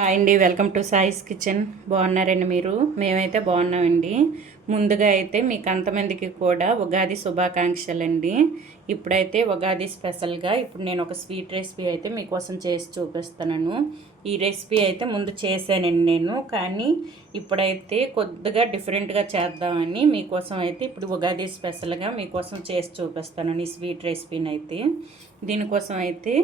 Hi అండి, welcome to సాయిస్ kitchen. బాగున్నారండి మీరు? మేమైతే బాగున్నామండి. ముందుగా అయితే మీకు అంతమందికి కూడా ఉగాది శుభాకాంక్షలు అండి. ఇప్పుడైతే ఉగాది స్పెషల్గా ఇప్పుడు నేను ఒక స్వీట్ రెసిపీ అయితే మీకోసం చేసి చూపిస్తున్నాను. ఈ రెసిపీ అయితే ముందు చేశానండి నేను, కానీ ఇప్పుడైతే కొద్దిగా డిఫరెంట్గా చేద్దామని మీకోసం అయితే ఇప్పుడు ఉగాది స్పెషల్గా మీకోసం చేసి చూపిస్తాను ఈ స్వీట్ రెసిపీని అయితే. దీనికోసం అయితే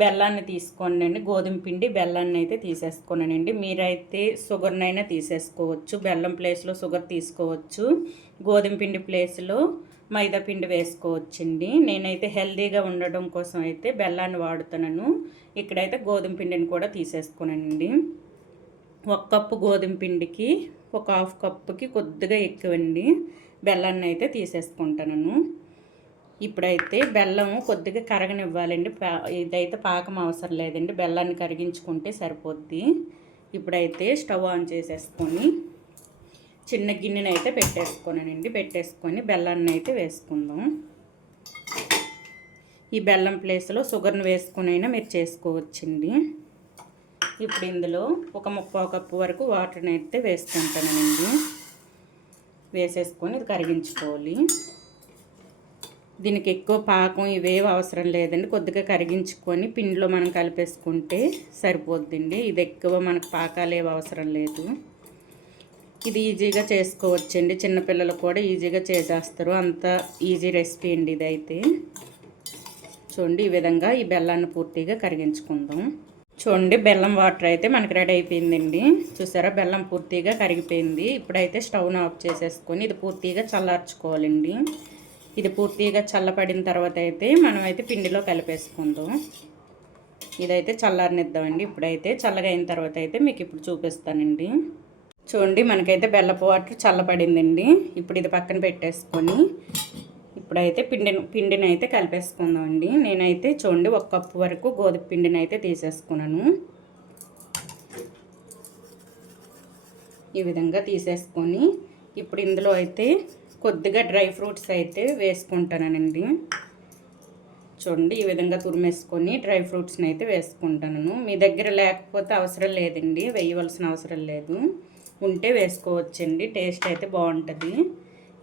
బెల్లాన్ని తీసుకోనండి, గోధుమ పిండి బెల్లాన్ని అయితే తీసేసుకోనండి. మీరైతే షుగర్నైనా తీసేసుకోవచ్చు, బెల్లం ప్లేస్లో షుగర్ తీసుకోవచ్చు, గోధుమ పిండి ప్లేస్లో మైదా పిండి వేసుకోవచ్చండి. నేనైతే హెల్తీగా ఉండడం కోసం అయితే బెల్లాన్ని వాడుతున్నాను. ఇక్కడైతే గోధుమ పిండిని కూడా తీసేసుకోనండి. 1 కప్పు గోధుమ పిండికి 1/2 కప్పుకి కొద్దిగా ఎక్కువండి బెల్లాన్ని అయితే తీసేసుకుంటాను. ఇప్పుడైతే బెల్లం కొద్దిగా కరగనివ్వాలండి. ఇదైతే పాకం అవసరం లేదండి, బెల్లాన్ని కరిగించుకుంటే సరిపోద్ది. ఇప్పుడైతే స్టవ్ ఆన్ చేసేసుకొని చిన్న గిన్నెని అయితే పెట్టేసుకొని బెల్లాన్ని అయితే వేసుకుందాం. ఈ బెల్లం ప్లేస్లో షుగర్ని వేసుకుని అయినా మీరు చేసుకోవచ్చండి. ఇప్పుడు ఇందులో ఒక 1/4 కప్పు వరకు వాటర్ని అయితే వేసుకుంటానండి. వేసేసుకొని ఇది కరిగించుకోవాలి. దీనికి ఎక్కువ పాకం ఇవేవి అవసరం లేదండి, కొద్దిగా కరిగించుకొని పిండిలో మనం కలిపేసుకుంటే సరిపోద్దండి. ఇది ఎక్కువ మనకు పాకాలు ఏవి అవసరం లేదు. ఇది ఈజీగా చేసుకోవచ్చండి, చిన్నపిల్లలు కూడా ఈజీగా చేసేస్తారు, అంత ఈజీ రెసిపీ అండి ఇదైతే. చూడండి, ఈ విధంగా ఈ బెల్లాన్ని పూర్తిగా కరిగించుకుందాం. చూడండి, బెల్లం వాటర్ అయితే మనకి రెడీ అయిపోయిందండి. చూసారా, బెల్లం పూర్తిగా కరిగిపోయింది. ఇప్పుడైతే స్టవ్ను ఆఫ్ చేసేసుకొని ఇది పూర్తిగా చల్లార్చుకోవాలండి. ఇది పూర్తిగా చల్లపడిన తర్వాత అయితే మనమైతే పిండిలో కలిపేసుకుందాం. ఇదైతే చల్లారనిద్దామండి. ఇప్పుడైతే చల్లగా అయిన తర్వాత అయితే మీకు ఇప్పుడు చూపిస్తానండి. చూడండి, మనకైతే బెల్లపు వాటర్ చల్లపడిందండి. ఇప్పుడు ఇది పక్కన పెట్టేసుకొని ఇప్పుడైతే పిండిని అయితే కలిపేసుకుందామండి. నేనైతే చూడండి 1 కప్పు వరకు గోధుమ పిండిని అయితే తీసేసుకున్నాను. ఈ విధంగా తీసేసుకొని ఇప్పుడు ఇందులో అయితే కొద్దిగా డ్రై ఫ్రూట్స్ అయితే వేసుకుంటానండి. చూడండి, ఈ విధంగా తురిమేసుకొని డ్రై ఫ్రూట్స్ని అయితే వేసుకుంటాను. మీ దగ్గర లేకపోతే అవసరం లేదండి, వేయవలసిన అవసరం లేదు, ఉంటే వేసుకోవచ్చండి. టేస్ట్ అయితే బాగుంటుంది.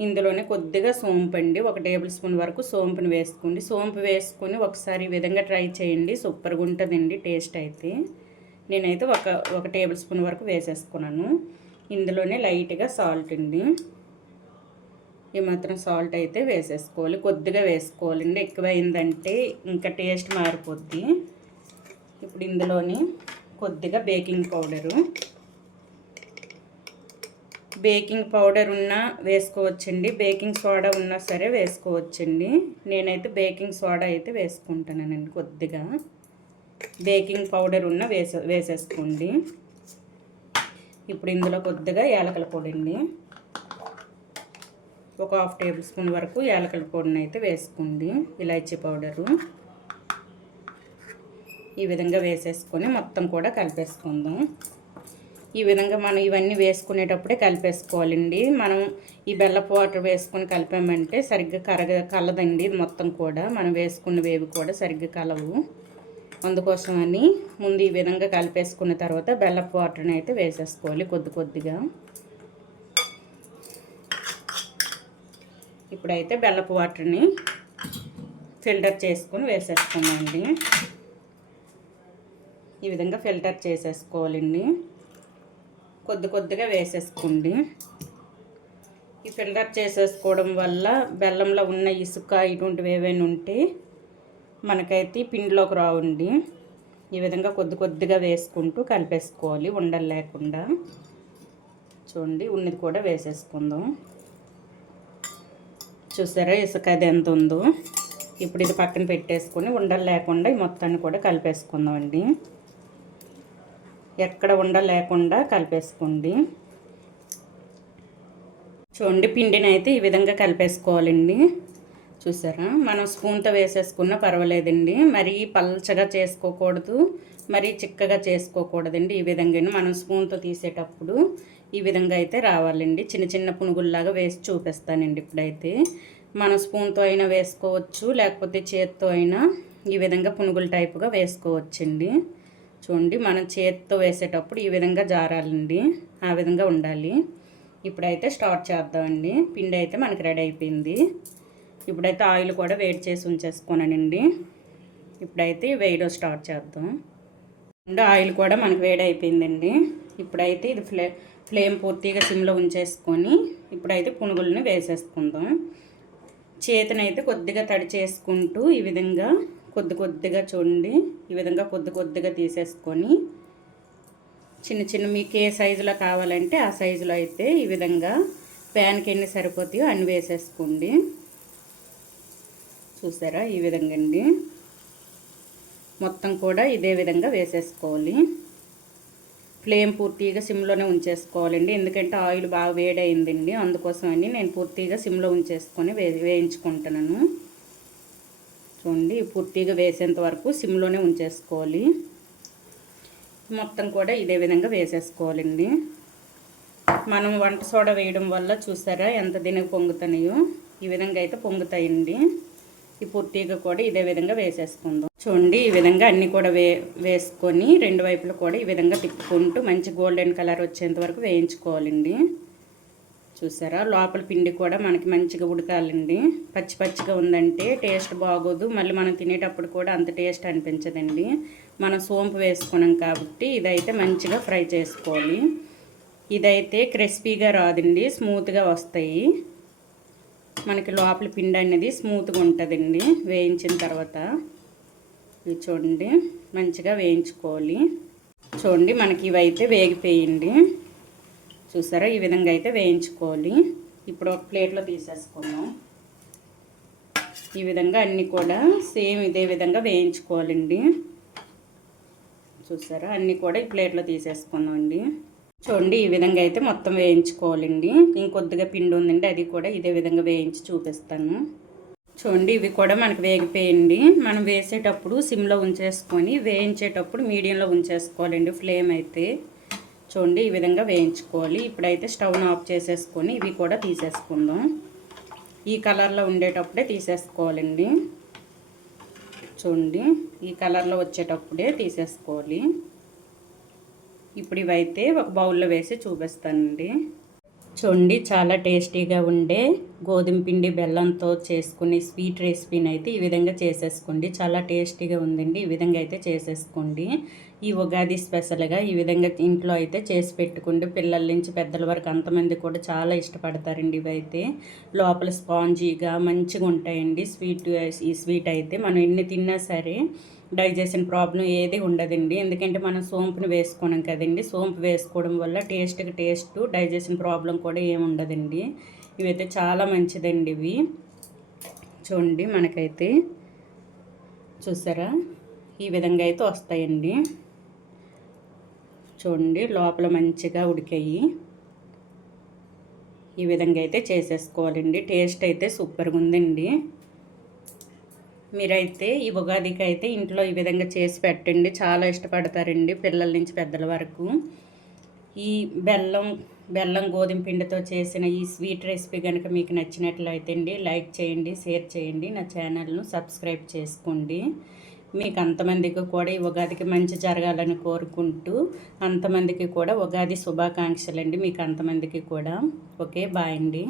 ఇందులోనే కొద్దిగా సోంపు అండి, 1 టేబుల్ స్పూన్ వరకు సోంపుని వేసుకోండి. సోంపు వేసుకొని ఒకసారి ఈ విధంగా ట్రై చేయండి, సూపర్గా ఉంటుందండి టేస్ట్ అయితే. నేనైతే ఒక టేబుల్ స్పూన్ వరకు వేసేసుకున్నాను. ఇందులోనే లైట్గా సాల్ట్ అండి, ఈ మాత్రం సాల్ట్ అయితే వేసేసుకోవాలి. కొద్దిగా వేసుకోవాలండి, ఎక్కువ అయిందంటే ఇంకా టేస్ట్ మారిపోద్ది. ఇప్పుడు ఇందులోని కొద్దిగా బేకింగ్ పౌడర్ ఉన్నా వేసుకోవచ్చండి, బేకింగ్ సోడా ఉన్నా సరే వేసుకోవచ్చండి. నేనైతే బేకింగ్ సోడా అయితే వేసుకుంటానండి. కొద్దిగా బేకింగ్ పౌడర్ ఉన్న వేసేసుకోండి. ఇప్పుడు ఇందులో కొద్దిగా యాలకుల పొడి అండి, ఒక 1/2 టేబుల్ స్పూన్ వరకు యాలకుల పొడిని అయితే వేసుకోండి. ఇలాచీ పౌడరు ఈ విధంగా వేసేసుకొని మొత్తం కూడా కలిపేసుకుందాం. ఈ విధంగా మనం ఇవన్నీ వేసుకునేటప్పుడే కలిపేసుకోవాలండి. మనం ఈ బెల్లపు వాటర్ వేసుకొని కలిపామంటే సరిగ్గా కలదండి. ఇది మొత్తం కూడా మనం వేసుకున్నవేవి కూడా సరిగ్గా కలవు. అందుకోసమని ముందు ఈ విధంగా కలిపేసుకున్న తర్వాత బెల్లపు వాటర్ని అయితే వేసేసుకోవాలి కొద్దిగా. ఇప్పుడైతే బెల్లపు వాటర్ని ఫిల్టర్ చేసుకొని వేసేసుకున్నామండి. ఈ విధంగా ఫిల్టర్ చేసేసుకోవాలండి, కొద్దిగా వేసేసుకోండి. ఈ ఫిల్టర్ చేసేసుకోవడం వల్ల బెల్లంలో ఉన్న ఇసుక ఇటువంటివి ఏవైనా ఉంటే మనకైతే పిండిలోకి రావండి. ఈ విధంగా కొద్దిగా వేసుకుంటూ కలిపేసుకోవాలి, ఉండలు లేకుండా. చూడండి, ఉన్నది కూడా వేసేసుకుందాం. చూసారా ఇసుక అది ఎంత ఉందో. ఇప్పుడు ఇది పక్కన పెట్టేసుకొని ఉండలు లేకుండా ఈ మొత్తాన్ని కూడా కలిపేసుకుందామండి. ఎక్కడ ఉండలు లేకుండా కలిపేసుకోండి. చూడండి, పిండిని అయితే ఈ విధంగా కలిపేసుకోవాలండి. చూసారా, మనం స్పూన్తో వేసేసుకున్నా పర్వాలేదండి, మరీ పల్చగా చేసుకోకూడదు, మరీ చిక్కగా చేసుకోకూడదండి. ఈ విధంగా మనం స్పూన్తో తీసేటప్పుడు ఈ విధంగా అయితే రావాలండి. చిన్న పునుగుల్లాగా వేసి చూపిస్తానండి. ఇప్పుడైతే మనం స్పూన్తో అయినా వేసుకోవచ్చు, లేకపోతే చేత్తో అయినా ఈ విధంగా పునుగుల టైపుగా వేసుకోవచ్చండి. చూడండి మనం చేతితో వేసేటప్పుడు ఈ విధంగా జారాలండి, ఆ విధంగా ఉండాలి. ఇప్పుడైతే స్టార్ట్ చేద్దామండి. పిండి అయితే మనకి రెడీ అయిపోయింది. ఇప్పుడైతే ఆయిల్ కూడా వేడి చేసి ఉంచేసుకోనండి. ఇప్పుడైతే వేయడం స్టార్ట్ చేద్దాం. ఆయిల్ కూడా మనకు వేడి అయిపోయిందండి. ఇప్పుడైతే ఇది ఫ్లేమ్ పూర్తిగా సిమ్లో ఉంచేసుకొని ఇప్పుడైతే పునుగులను వేసేసుకుందాం. చేతినైతే కొద్దిగా తడి చేసుకుంటూ ఈ విధంగా కొద్దిగా చూడండి, ఈ విధంగా కొద్దిగా తీసేసుకొని చిన్న చిన్న మీకు ఏ సైజులో కావాలంటే ఆ సైజులో అయితే ఈ విధంగా ప్యాన్కి ఎన్ని సరిపోతాయో అన్ని వేసేసుకోండి. చూసారా, ఈ విధంగా అండి మొత్తం కూడా ఇదే విధంగా వేసేసుకోవాలి. ఫ్లేమ్ పూర్తిగా సిమ్లోనే ఉంచేసుకోవాలండి, ఎందుకంటే ఆయిల్ బాగా వేడైందండి. అందుకోసమని నేను పూర్తిగా సిమ్లో ఉంచేసుకొని వేయించుకుంటున్నాను. చూడండి, పూర్తిగా వేసేంత వరకు సిమ్లోనే ఉంచేసుకోవాలి. మొత్తం కూడా ఇదే విధంగా వేసేసుకోవాలండి. మనం వంట సోడా వేయడం వల్ల చూసారా ఎంత దీనికి పొంగుతున్నాయో, ఈ విధంగా అయితే పొంగుతాయండి. ఈ పూర్తిగా కూడా ఇదే విధంగా వేసేసుకుందాం. చూడండి, ఈ విధంగా అన్నీ కూడా వేసుకొని రెండు వైపులు కూడా ఈ విధంగా తిప్పుకుంటూ మంచి గోల్డెన్ కలర్ వచ్చేంత వరకు వేయించుకోవాలండి. చూసారా, లోపల పిండి కూడా మనకి మంచిగా ఉడకాలండి. పచ్చిగా ఉందంటే టేస్ట్ బాగోదు, మళ్ళీ మనం తినేటప్పుడు కూడా అంత టేస్ట్ అనిపించదండి. మనం సోంపు వేసుకున్నాం కాబట్టి ఇదైతే మంచిగా ఫ్రై చేసుకోవాలి. ఇదైతే క్రిస్పీగా రాదండి, స్మూత్గా వస్తాయి. మనకి లోపల పిండి అనేది స్మూత్గా ఉంటుందండి వేయించిన తర్వాత. ఇవి చూడండి మంచిగా వేయించుకోవాలి. చూడండి, మనకి ఇవైతే వేగిపోయింది. చూసారా, ఈ విధంగా అయితే వేయించుకోవాలి. ఇప్పుడు ఒక ప్లేట్లో తీసేసుకుందాం. ఈ విధంగా అన్నీ కూడా సేమ్ ఇదే విధంగా వేయించుకోవాలండి. చూసారా, అన్నీ కూడా ఈ ప్లేట్లో తీసేసుకుందాం అండి. చూడండి, ఈ విధంగా అయితే మొత్తం వేయించుకోవాలండి. ఇంకొద్దిగా పిండి ఉందండి, అది కూడా ఇదే విధంగా వేయించి చూపిస్తాను. చూడండి, ఇవి కూడా మనకు వేగిపోయింది. మనం వేసేటప్పుడు సిమ్లో ఉంచేసుకొని వేయించేటప్పుడు మీడియంలో ఉంచేసుకోవాలండి ఫ్లేమ్ అయితే. చూడండి, ఈ విధంగా వేయించుకోవాలి. ఇప్పుడైతే స్టవ్ను ఆఫ్ చేసేసుకొని ఇవి కూడా తీసేసుకుందాం. ఈ కలర్లో ఉండేటప్పుడే తీసేసుకోవాలండి. చూడండి, ఈ కలర్లో వచ్చేటప్పుడే తీసేసుకోవాలి. ఇప్పుడు ఇవైతే ఒక బౌల్లో వేసి చూపిస్తానండి. చూడండి, చాలా టేస్టీగా ఉండే గోధుమ పిండి బెల్లంతో చేసుకునే స్వీట్ రెసిపీని అయితే ఈ విధంగా చేసేసుకోండి. చాలా టేస్టీగా ఉందండి. ఈ విధంగా అయితే చేసేసుకోండి. ఈ ఉగాది స్పెషల్గా ఈ విధంగా ఇంట్లో అయితే చేసి పెట్టుకోండి. పిల్లల నుంచి పెద్దల వరకు అంతమంది కూడా చాలా ఇష్టపడతారండి. ఇవైతే లోపల స్పాంజీగా మంచిగా ఉంటాయండి. ఈ స్వీట్ అయితే మనం ఎన్ని తిన్నా సరే డైజెషన్ ప్రాబ్లం ఏది ఉండదండి, ఎందుకంటే మనం సోంపుని వేసుకోవడం కదండి. సోంపు వేసుకోవడం వల్ల టేస్ట్ డైజెషన్ ప్రాబ్లం కూడా ఏమి ఉండదండి. ఇవైతే చాలా మంచిదండి. ఇవి చూడండి, మనకైతే చూసారా ఈ విధంగా అయితే వస్తాయండి. చూడండి, లోపల మంచిగా ఉడికాయి. ఈ విధంగా అయితే చేసేసుకోవాలండి. టేస్ట్ అయితే సూపర్గా ఉందండి. మీరైతే ఈ ఉగాదికి అయితే ఇంట్లో ఈ విధంగా చేసి పెట్టండి, చాలా ఇష్టపడతారండి పిల్లల నుంచి పెద్దల వరకు. ఈ బెల్లం గోధుమ పిండితో చేసిన ఈ స్వీట్ రెసిపీ కనుక మీకు నచ్చినట్లయితే అండి లైక్ చేయండి, షేర్ చేయండి, నా ఛానల్ను సబ్స్క్రైబ్ చేసుకోండి. మీకు అంతమందికి కూడా ఈ ఉగాదికి మంచి జరగాలని కోరుకుంటూ అంతమందికి కూడా ఉగాది శుభాకాంక్షలు అండి. మీకు అంతమందికి కూడా ఓకే, బాయ్ అండి.